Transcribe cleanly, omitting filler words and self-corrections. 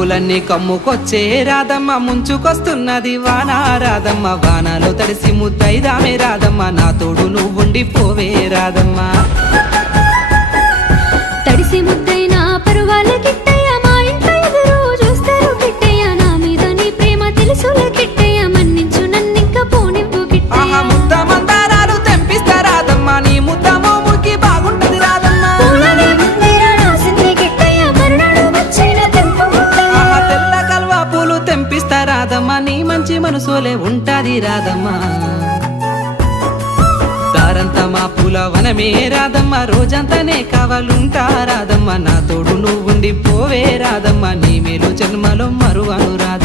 పూలన్నీ కమ్ముకొచ్చే రాధమ్మ ముంచుకొస్తున్నది వాన రాధమ్మ వానలో తడిసి ముద్దైదామే రాధమ్మ నా తోడు నువ్వుండి పోవే రాధమ్మ తడిసి ముద్దైనా పరువాల కిట్టయ్య మా ఇంట్లో ఎదురు చూస్తారు కిట్టయ్య నా మీద నీ ప్రేమ తెలుసులే కిట్టయ్య మన్నించు నన్నింక పోనివ్వు కిట్టయ్య ముద్ద మందారాలు తెంపిస్తా రాధమ్మ నీ ముద్ద మోముకి బాగుంటది రాధమ్మ పూలనే ముందేర రాసింది కిట్టయ్య మరునాడు వచ్చిన తెంపు ముద్దయ్య తెల్ల కల్వా పూలు తెంపిస్తా రాధమ్మ నీ మంచి మనసులే ఉంటాది రాధమ్మ దారంతా మా పూల వనమే రాధమ్మ రోజంతానే కావాలుంటా రాధమ్మ నా తోడు నువ్వుండి పోవే రాధమ్మ నీ మేలు జన్మలో మరువను రాధమ్మ